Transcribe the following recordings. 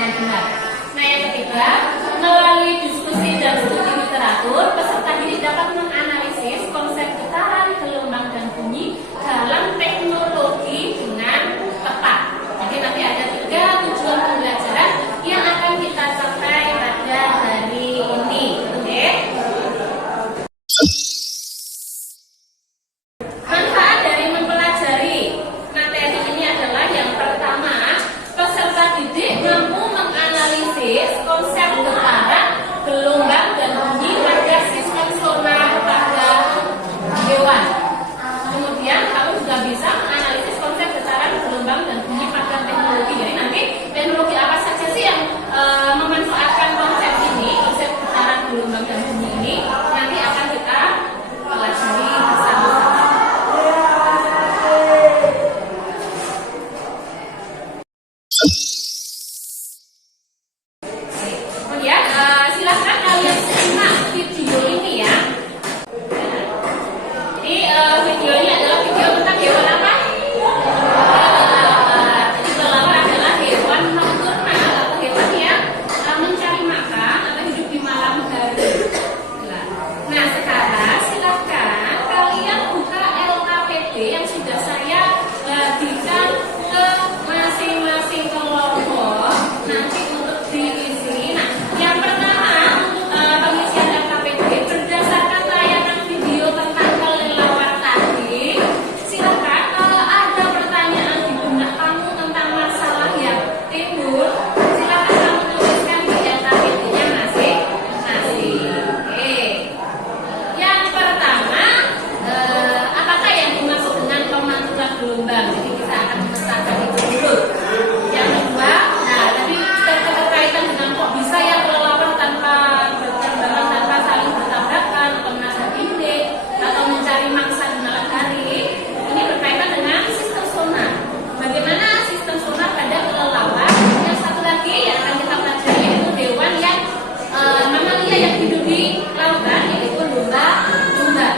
dengan benar. Nah, yang ketiga, melalui diskusi dan studi literatur, peserta didik dapat menganalisis konsep getaran, gelombang, dan bunyi dalam teknologi dengan tepat. Jadi nanti ada 3 tujuan pembelajaran yang akan kita capai pada hari ini. Oke? Manfaat dari mempelajari materi ini adalah yang pertama, peserta didik mampu menganalisis konsep getaran, gelombang, dan bunyi pada sistem sonar pada hewan. Kemudian kamu juga bisa menganalisis konsep getaran, gelombang, dan bunyi pada teknologi. Jadi nanti teknologi apa saja sih yang memanfaatkan konsep ini, konsep getaran, gelombang, dan bunyi ini nanti akan kita pelajari bersama-sama. Kemudian silahkan kalian simak video ini ya. Jadi video ini adalah video tentang hewan apa? Jadi kelelawar adalah hewan nocturnal atau hewan yang mencari makan atau hidup di malam hari. Nah, sekarang silahkan kalian buka LKPD yang sudah saya bagikan ke masing-masing kelompok nanti untuk diisi. Nah, yang pertama untuk pengisian LKPD berdasarkan tayangan video tentang kelelawar tadi. Silahkan kalau ada pertanyaan di benak kamu tentang masalah yang timbul, silahkan kamu tuliskan di LKPD-nya masing-masing. Oke. Yang pertama, apakah yang dimaksud dengan pemantulan gelombang? Jadi kita akan memetakan itu dulu. Yang kedua, nah tadi berkaitan dengan kok bisa ya kelelawar tanpa berterbangan, tanpa saling bertabrakan atau menabrak dinding atau mencari mangsa di malam hari. Ini berkaitan dengan sistem sonar. Bagaimana sistem sonar pada kelelawar? Yang satu lagi yang akan kita pelajari yaitu hewan yang mamalia yang hidup di lautan, yaitu lumba-lumba.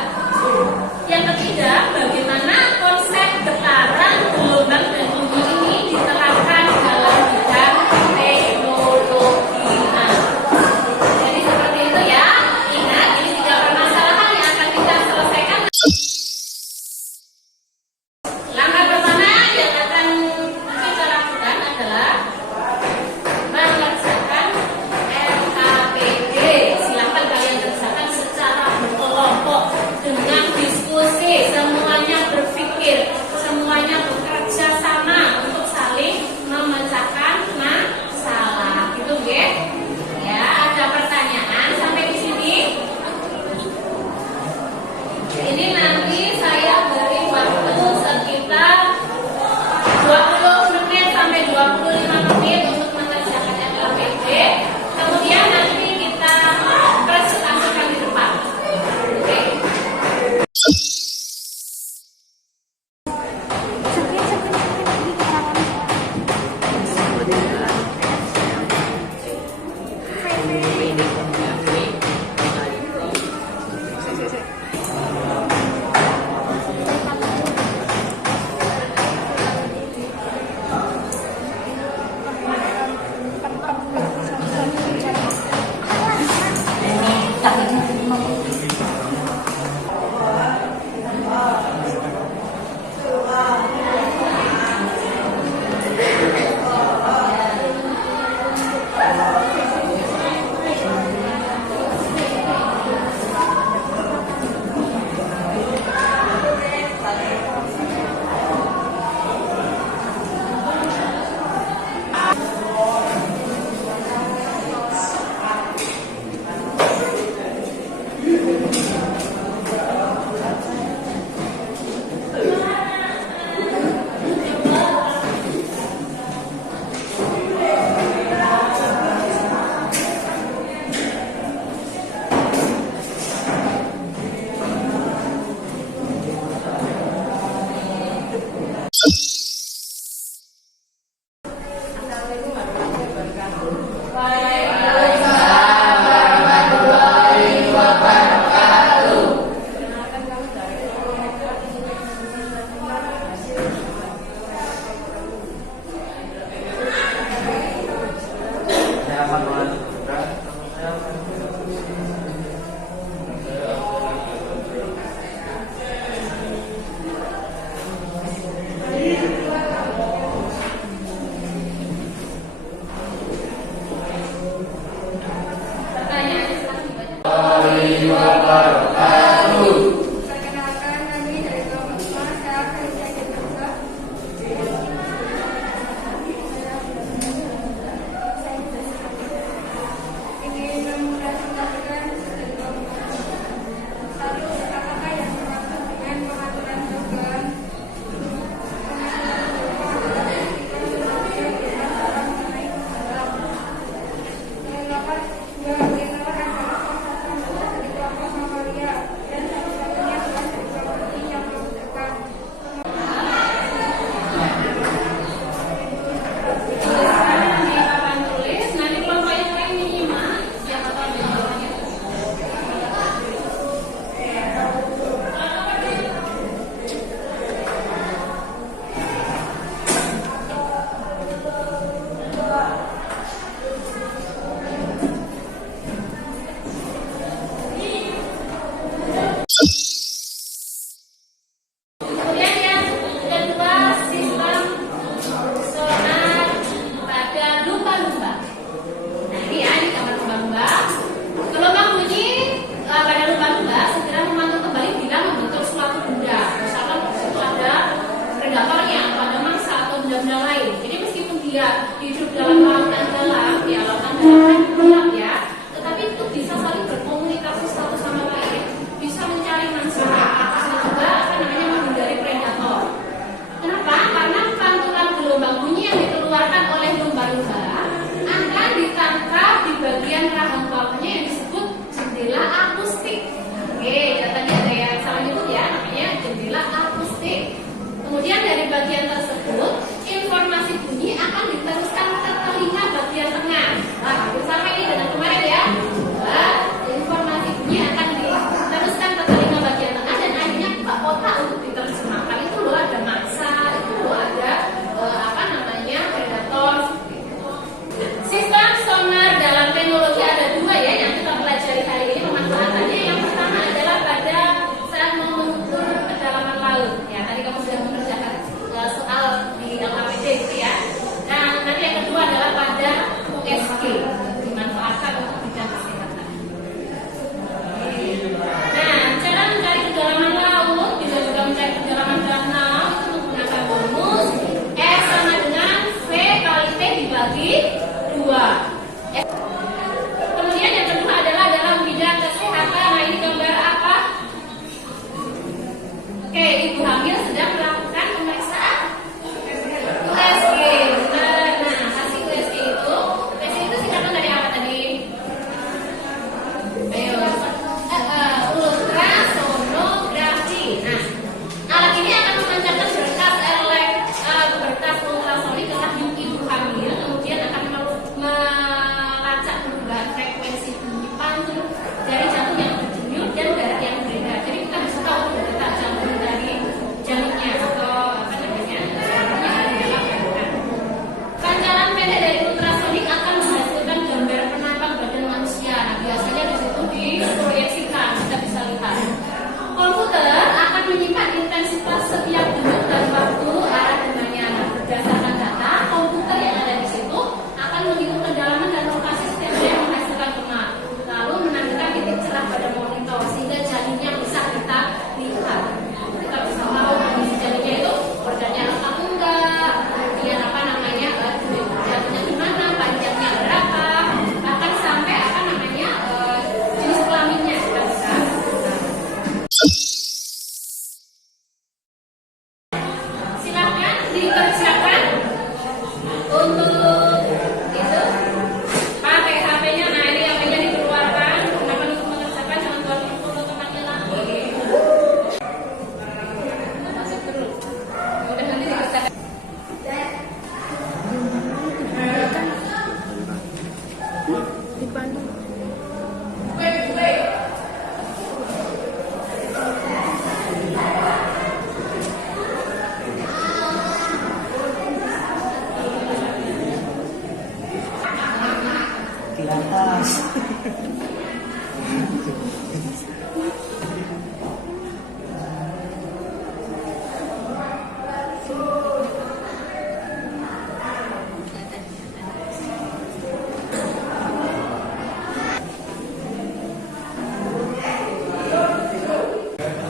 Yang ketiga, bagaimana konsep getaran, gelombang, dan bunyi ini diterapkan dalam bidang teknologi. Nah, jadi seperti itu ya. Ingat, ini 3 permasalahan yang akan kita selesaikan. Langkah pertama yang akan kita lakukan adalah mengerjakan LKPD. Silahkan Pertanyaannya silahkan dibaca. Perkenalkan, kami dari kelompok 5, saya akan sedikit bergerak. Ingin mempresentasikan dari kelompok 1. Apakah yang dimaksud dengan pengaturan program? Pengaturan program adalah ketika semuanya kita sekarang mengenai program. Yang nomor adalah salah satu anggota dari kelompok Mamalia. di atas.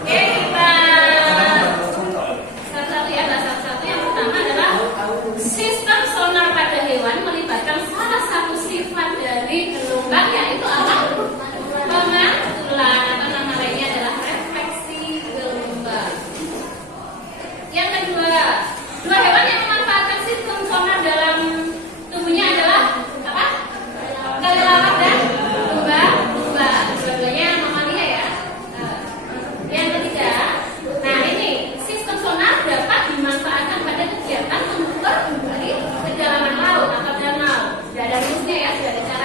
Oke, kita satu-satu ya, bahas satu-satu. Yang pertama adalah sistem sonar pada hewan melibatkan salah satu sifat dari gelombang, yaitu apa? Pemantulan, atau nama lainnya adalah refleksi gelombang. Yang kedua, dua hewan yang memanfaatkan sistem sonar dalam tubuhnya adalah apa? Kelelawar dan lumba-lumba. Dua-duanya mamalia ya. Yang ketiga, nah ini sistem sonar dapat dimanfaatkan pada kegiatan mengukur dari kedalaman laut atau danau. Sudah ada rumusnya ya, sudah ada cara